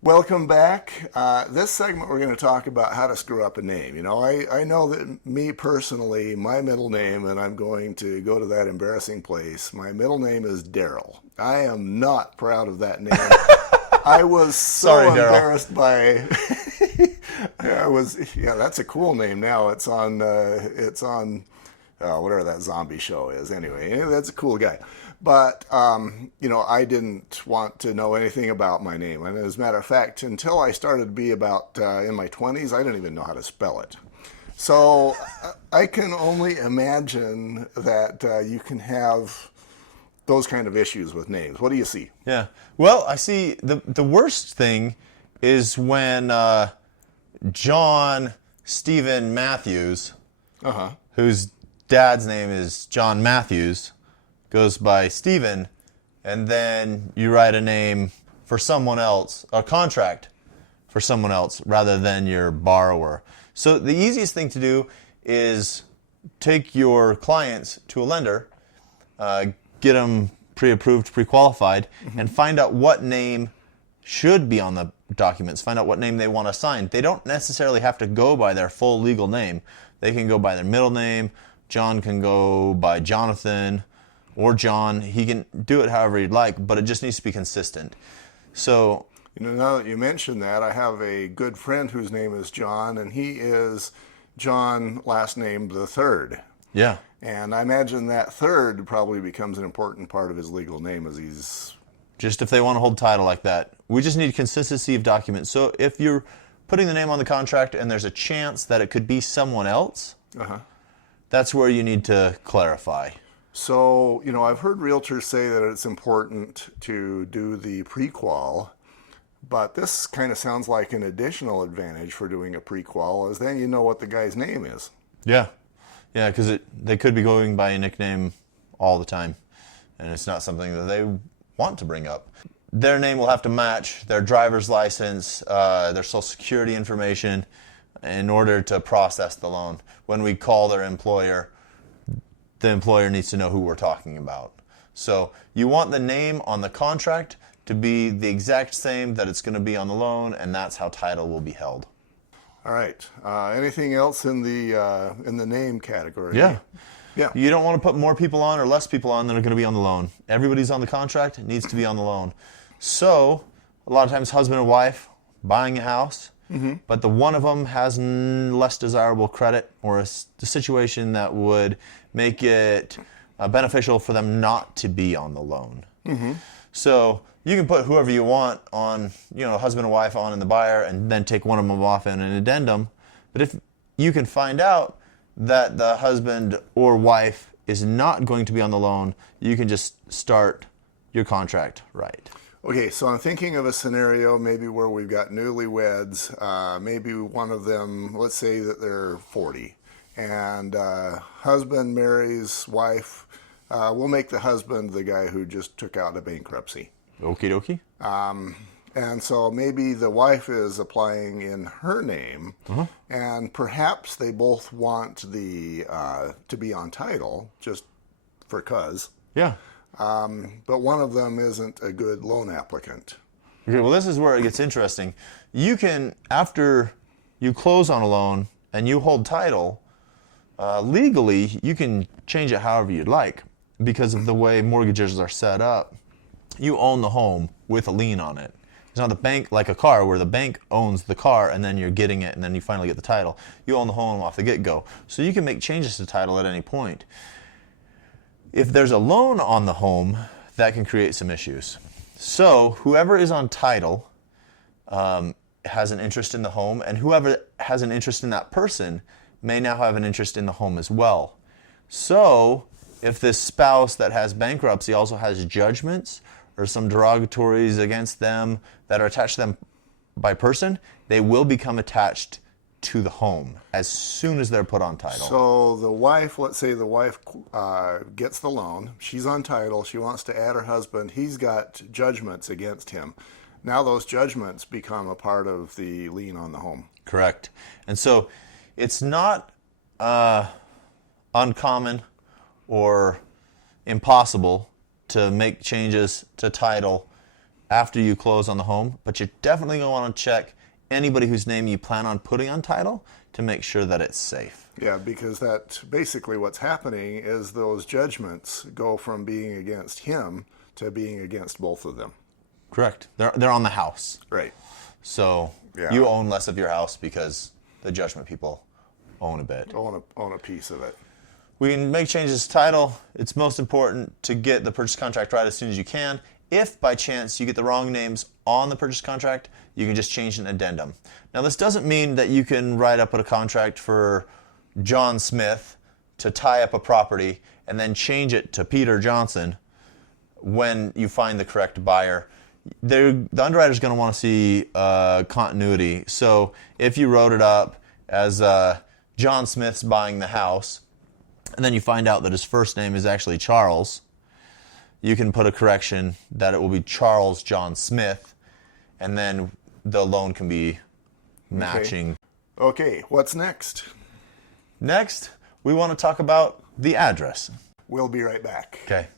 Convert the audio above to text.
Welcome back. This segment, we're going to talk about how to screw up a name. I know that me personally, my middle name, and I'm going to go to that embarrassing place. My middle name is Daryl. I am not proud of that name. I was so Sorry, Daryl. embarrassed by. Yeah, that's a cool name now. It's on whatever that zombie show is. Anyway, that's a cool guy. But, I didn't want to know anything about my name. And as a matter of fact, until I started to be about in my 20s, I didn't even know how to spell it. So I can only imagine that you can have those kind of issues with names. What do you see? Yeah. Well, I see the worst thing is when John Stephen Matthews, whose dad's name is John Matthews, goes by Stephen, and then you write a name for someone else, a contract for someone else, rather than your borrower. So the easiest thing to do is take your clients to a lender, get them pre-approved, pre-qualified, and find out what name should be on the documents. Find out what name they want to sign. They don't necessarily have to go by their full legal name. They can go by their middle name. John can go by Jonathan or John. He can do it however he'd like, but it just needs to be consistent. So, now that you mention that, I have a good friend whose name is John, and he is John, last name the third. yeah. And I imagine that third probably becomes an important part of his legal name as he's. Just if they want to hold title like that. We just need consistency of documents. So if you're putting the name on the contract and there's a chance that it could be someone else, that's where you need to clarify. So, I've heard realtors say that it's important to do the pre-qual, but this kind of sounds like an additional advantage for doing a pre-qual, is then you know what the guy's name is. Yeah. Yeah, because they could be going by a nickname all the time, and it's not something that they want to bring up. Their name will have to match their driver's license, their social security information, in order to process the loan. When we call their employer, the employer needs to know who we're talking about. So you want the name on the contract to be the exact same that it's going to be on the loan, and that's how title will be held. All right. Anything else in the name category? Yeah. Yeah. You don't want to put more people on or less people on than are going to be on the loan. Everybody's on the contract, needs to be on the loan. So a lot of times husband and wife buying a house, but the one of them has less desirable credit or a situation that would make it beneficial for them not to be on the loan. So you can put whoever you want on, husband and wife on in the buyer, and then take one of them off in an addendum. But if you can find out that the husband or wife is not going to be on the loan, you can just start your contract right. Okay, so I'm thinking of a scenario maybe where we've got newlyweds. Maybe one of them, let's say that they're 40, and husband marries wife. We'll make the husband the guy who just took out a bankruptcy. Okie dokie. And so maybe the wife is applying in her name, and perhaps they both want to be on title, just for cause. Yeah. But one of them isn't a good loan applicant. Okay, well, this is where it gets interesting. You can, after you close on a loan and you hold title, legally, you can change it however you'd like because of the way mortgages are set up. You own the home with a lien on it. It's not the bank like a car where the bank owns the car and then you're getting it and then you finally get the title. You own the home off the get-go. So you can make changes to title at any point. If there's a loan on the home, that can create some issues. So whoever is on title has an interest in the home, and whoever has an interest in that person may now have an interest in the home as well. So if this spouse that has bankruptcy also has judgments or some derogatories against them that are attached to them by person, they will become attached to the home as soon as they're put on title. So the wife, let's say the wife gets the loan. She's on title. She wants to add her husband. He's got judgments against him. Now those judgments become a part of the lien on the home. Correct. And so it's not uncommon or impossible to make changes to title after you close on the home, but you're definitely going to want to check anybody whose name you plan on putting on title to make sure that it's safe. Yeah, because that basically what's happening is those judgments go from being against him to being against both of them. Correct. They're on the house. Right. So Yeah. you own less of your house because the judgment people own a bit. Own a piece of it. We can make changes to title. It's most important to get the purchase contract right as soon as you can. If by chance you get the wrong names on the purchase contract, you can just change an addendum. Now this doesn't mean that you can write up a contract for John Smith to tie up a property and then change it to Peter Johnson when you find the correct buyer. The underwriter's going to want to see continuity. So if you wrote it up as John Smith's buying the house, and then you find out that his first name is actually Charles, you can put a correction that it will be Charles John Smith, and then the loan can be matching. Okay, what's next? Next, we want to talk about the address. We'll be right back. Okay.